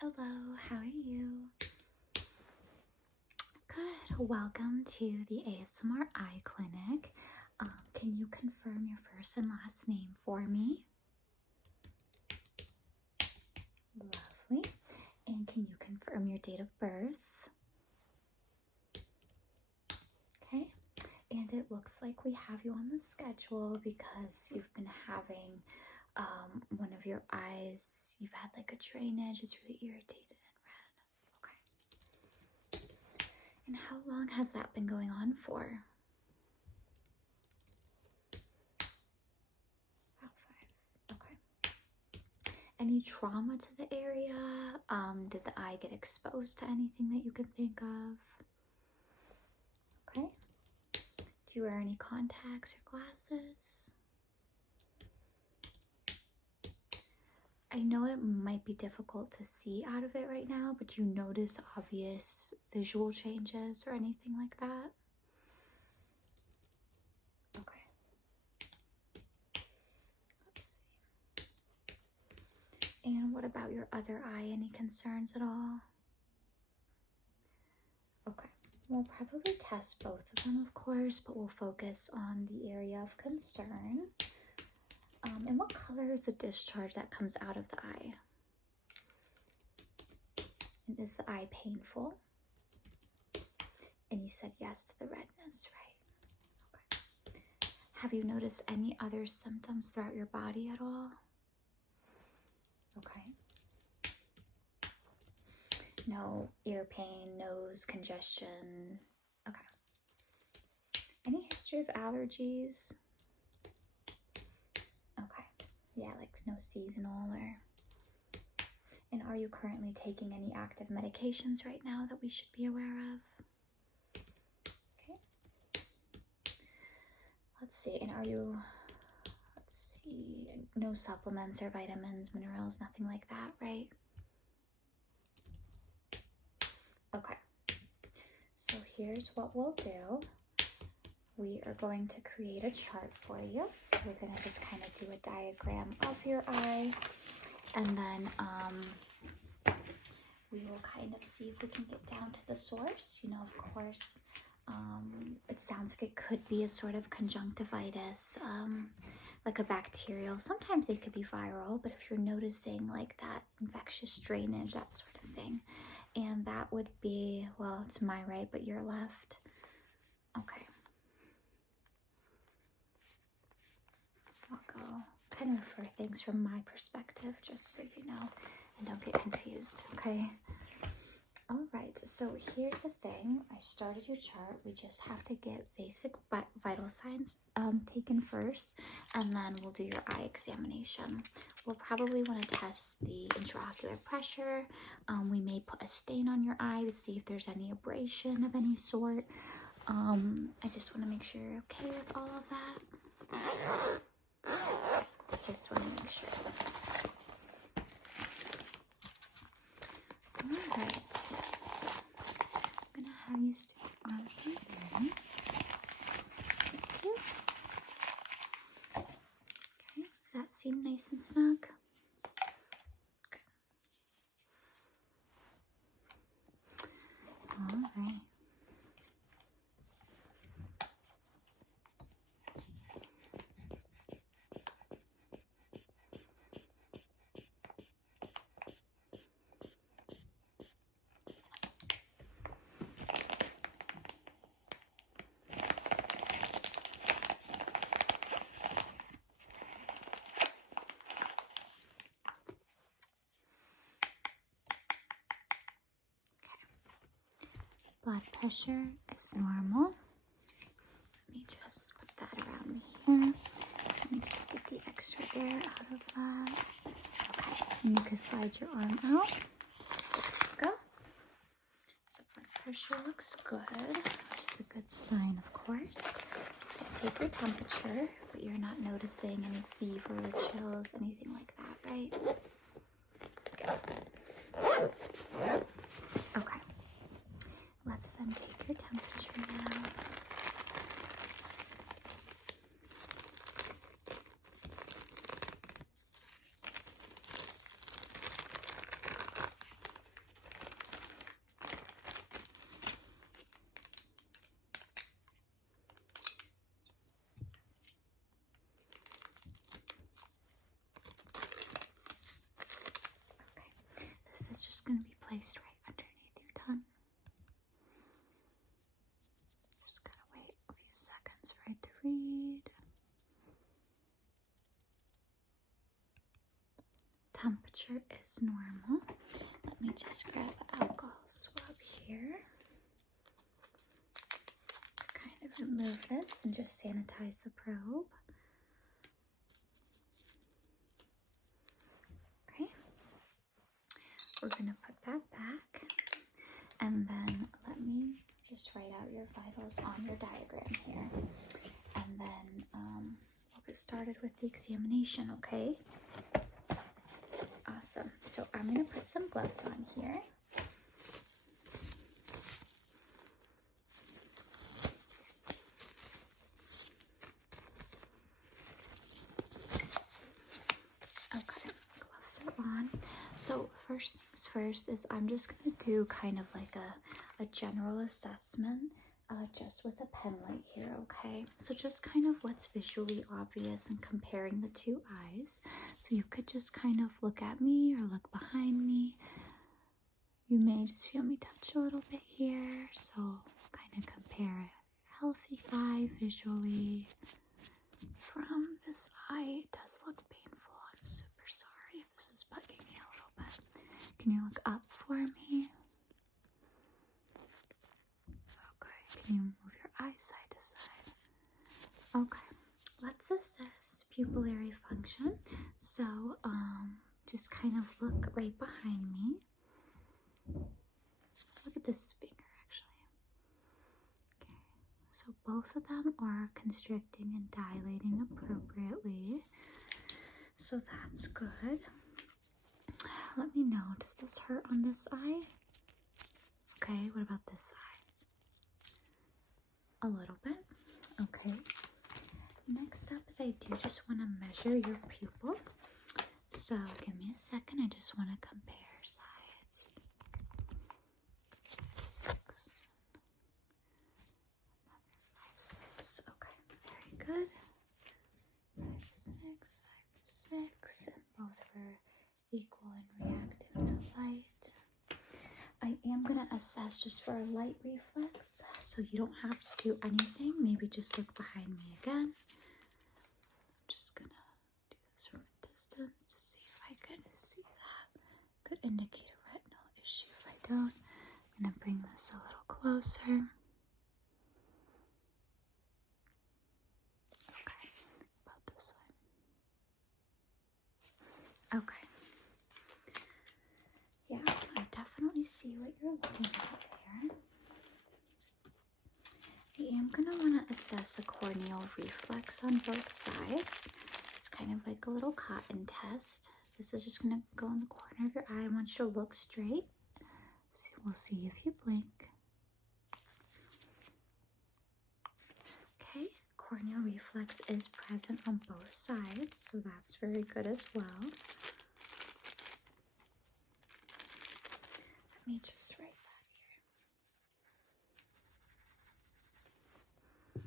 Hello, how are you? Good. Welcome to the ASMR Eye Clinic. Can you confirm your first and last name for me? Lovely. And can you confirm your date of birth? Okay. And it looks like we have you on the schedule because you've been having one of your eyes, you've had like a drainage, it's really irritated and red. Okay. And how long has that been going on for? About 5. Okay. Any trauma to the area? Did the eye get exposed to anything that you can think of? Okay. Do you wear any contacts or glasses? I know it might be difficult to see out of it right now, but do you notice obvious visual changes or anything like that? Okay. Let's see. And what about your other eye? Any concerns at all? Okay. We'll probably test both of them, of course, but we'll focus on the area of concern. And what color is the discharge that comes out of the eye? And is the eye painful? And you said yes to the redness, right? Okay. Have you noticed any other symptoms throughout your body at all? Okay. No ear pain, nose congestion. Okay. Any history of allergies? Okay. Yeah, like no seasonal or... And are you currently taking any active medications right now that we should be aware of? Okay. Let's see. And are you... Let's see. No supplements or vitamins, minerals, nothing like that, right? Okay. So here's what we'll do. We are going to create a chart for you. We're going to just kind of do a diagram of your eye, and then we will kind of see if we can get down to the source. You know, of course, it sounds like it could be a sort of conjunctivitis, like a bacterial. Sometimes they could be viral, but if you're noticing like that infectious drainage, that sort of thing, and that would be, well, it's my right, but your left. Okay. I'll go kind of refer things from my perspective, just so you know, and don't get confused, okay? All right, so here's the thing. I started your chart. We just have to get basic vital signs taken first, and then we'll do your eye examination. We'll probably want to test the intraocular pressure. We may put a stain on your eye to see if there's any abrasion of any sort. I just want to make sure you're okay with all of that. Just want to make sure. Alright, so I'm going to have you stick your arms in there. Thank you. Okay, does that seem nice and snug? Okay. Alright. Blood pressure is normal. Let me just put that around here. Let me just get the extra air out of that. Okay, and you can slide your arm out. Go. So blood pressure looks good, which is a good sign, of course. Just gonna take your temperature, but you're not noticing any fever or chills, anything like that, right? Good. Okay. Let's then take your temperature now. going to be placed right underneath your tongue. Just gotta wait a few seconds for it to read. Temperature is normal. Let me just grab an alcohol swab here. Kind of remove this and just sanitize the probe. Okay. We're going to put that back. And then let me just write out your vitals on your diagram here. And then we'll get started with the examination, okay? Awesome. So I'm going to put some gloves on here. Okay, gloves are on. So first things first is I'm just going to do kind of like a general assessment just with a pen light here, okay? So just kind of what's visually obvious and comparing the two eyes. So you could just kind of look at me or look behind me. You may just feel me touch a little bit here. So kind of compare a healthy eye visually from this eye. It does look painful. I'm super sorry if this is bugging me a little bit. Can you look up for me? Can you move your eyes side to side? Okay, let's assess pupillary function. So, just kind of look right behind me. Look at this finger, actually. Okay, so both of them are constricting and dilating appropriately. So that's good. Let me know, does this hurt on this eye? Okay, what about this eye? A little bit. Okay. Next up is I do just want to measure your pupil. So give me a second. I just want to compare sides. 5, 6. Okay. Very good. 5, 6, 5, 6. And both are equal and reactive to light. I am going to assess just for a light reflex, so you don't have to do anything. Maybe just look behind me again. I'm just going to do this from a distance to see if I can see that. Could indicate a retinal issue if I don't. I'm going to bring this a little closer. Okay, about this side. Okay. Yeah, I definitely see what you're looking at there. I am going to want to assess a corneal reflex on both sides. It's kind of like a little cotton test. This is just going to go in the corner of your eye. I want you to look straight. We'll see if you blink. Okay, corneal reflex is present on both sides, so that's very good as well. Let me just write that here.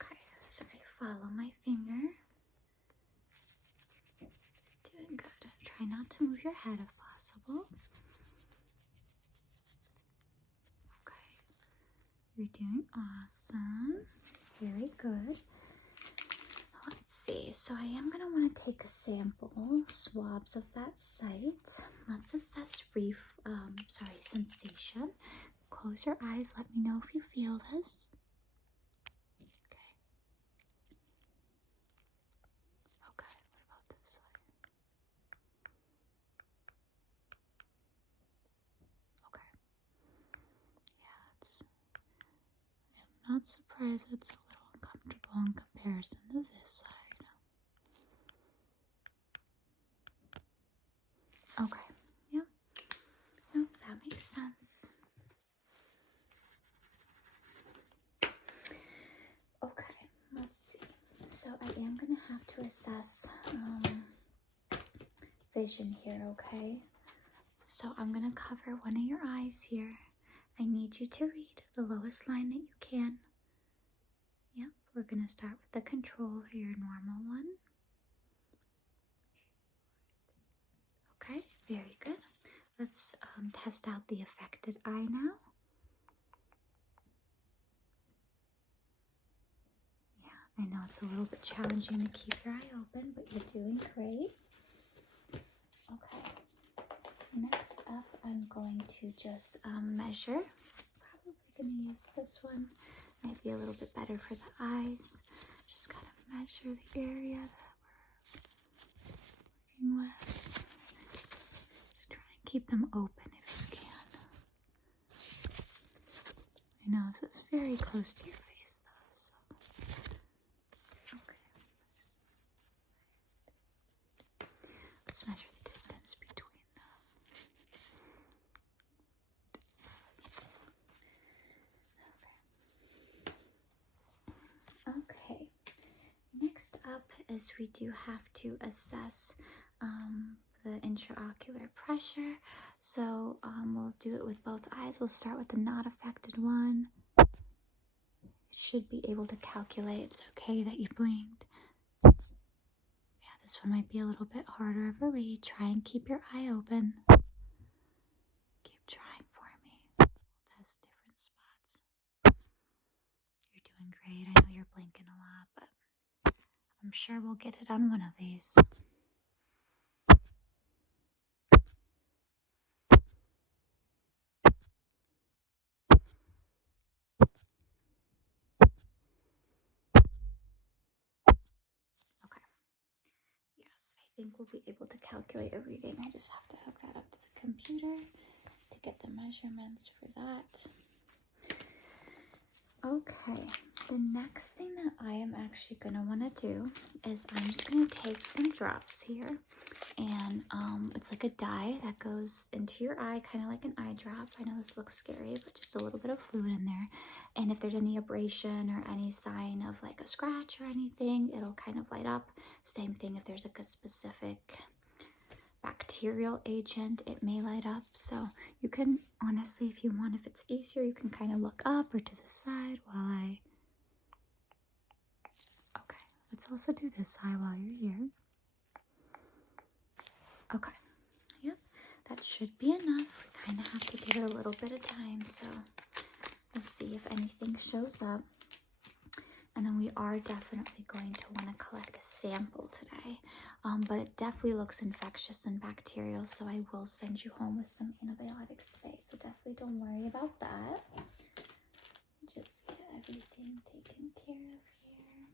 Okay, sorry, follow my finger. Doing good. Try not to move your head if possible. Okay, you're doing awesome. Very good. Let's see. So I am going to want to take a sample, swabs of that site. Let's assess sensation. Close your eyes. Let me know if you feel this. Okay. Okay, what about this side? Okay. Yeah, I'm not surprised it's a little uncomfortable in comparison to this side. Okay, yeah. No, that makes sense. Okay, let's see. So I am going to have to assess vision here, okay? So I'm going to cover one of your eyes here. I need you to read the lowest line that you can. Yep, we're going to start with the control, your normal one. Okay, very good. let's test out the affected eye now. Yeah, I know it's a little bit challenging to keep your eye open, but you're doing great. Okay, next up, I'm going to just measure. Probably going to use this one. Might be a little bit better for the eyes. Just gotta measure the area that we're working with. Just try and keep them open if you can. I know this is very close to your face though, so. Okay. Let's measure the distance between them. Okay. Next up is we do have to assess the intraocular pressure. So we'll do it with both eyes. We'll start with the not affected one. It should be able to calculate. It's okay that you blinked. Yeah, this one might be a little bit harder of a read. Try and keep your eye open. Keep trying for me. We'll test different spots. You're doing great. I know you're blinking a lot, but I'm sure we'll get it on one of these. Yes, I think we'll be able to calculate a reading. I just have to hook that up to the computer to get the measurements for that. Okay, the next thing that I am actually going to want to do is I'm just going to take some drops here, and it's like a dye that goes into your eye, kind of like an eye drop. I know this looks scary, but just a little bit of fluid in there. And if there's any abrasion or any sign of like a scratch or anything, it'll kind of light up. Same thing if there's like a specific bacterial agent, it may light up. So you can honestly, if you want, if it's easier, you can kind of look up or to the side while I... Okay, let's also do this eye while you're here. Okay, yep, that should be enough. We kind of have to give it a little bit of time, so we'll see if anything shows up. And then we are definitely going to want to collect a sample today. But it definitely looks infectious and bacterial, so I will send you home with some antibiotics today. So definitely don't worry about that. Just get everything taken care of here.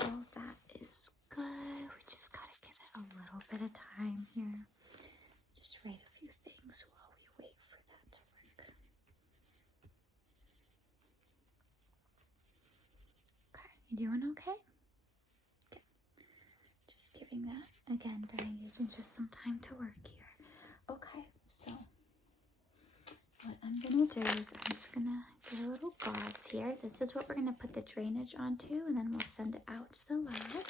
All that is good. We just got to give it a little bit of time here. Just write a few things while we wait for that to work. Okay, you doing okay? Okay. Just giving that, again, I'm using just some time to work here. Okay, so what I'm gonna do is I'm just gonna get a little gauze here. This is what we're gonna put the drainage onto, and then we'll send it out to the lab.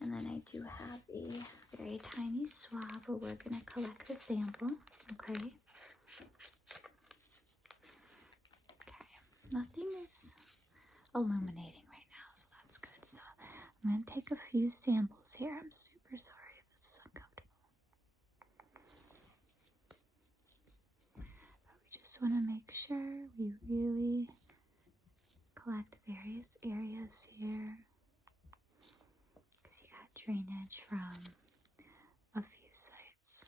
And then I do have a very tiny swab where we're gonna collect the sample, okay? Okay, nothing is illuminating right now, so that's good. So I'm gonna take a few samples here. I'm super sorry if this is uncomfortable. But we just wanna make sure we really collect various areas here, because you got drainage from a few sites.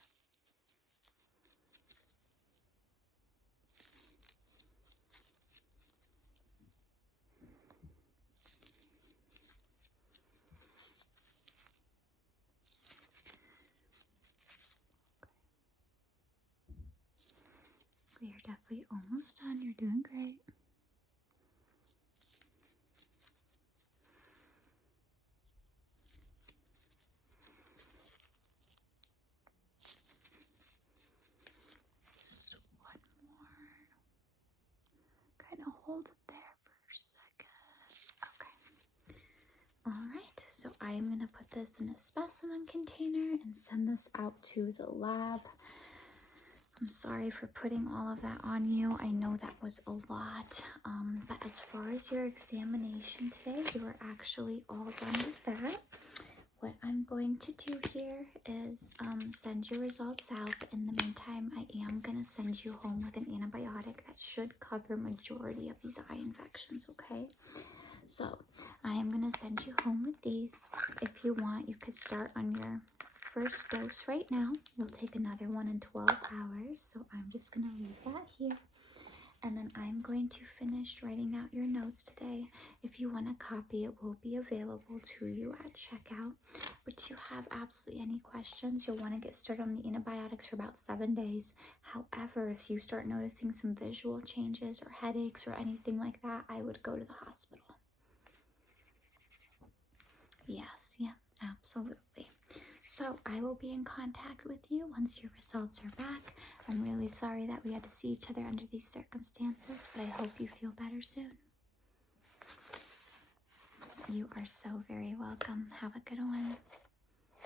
But you're definitely almost done. You're doing great. Just one more. Kind of hold it there for a second. Okay. Alright, so I am going to put this in a specimen container and send this out to the lab. I'm sorry for putting all of that on you. I know that was a lot. But as far as your examination today, you are actually all done with that. what I'm going to do here is send your results out. In the meantime, I am going to send you home with an antibiotic that should cover majority of these eye infections, okay? So I am going to send you home with these. If you want, you could start on your first dose right now. You'll take another one in 12 hours. So I'm just going to leave that here. And then I'm going to finish writing out your notes today. If you want a copy, it will be available to you at checkout. But if you have absolutely any questions, you'll want to get started on the antibiotics for about 7 days. However, if you start noticing some visual changes or headaches or anything like that, I would go to the hospital. Yes, yeah, absolutely. So I will be in contact with you once your results are back. I'm really sorry that we had to see each other under these circumstances, but I hope you feel better soon. You are so very welcome. Have a good one.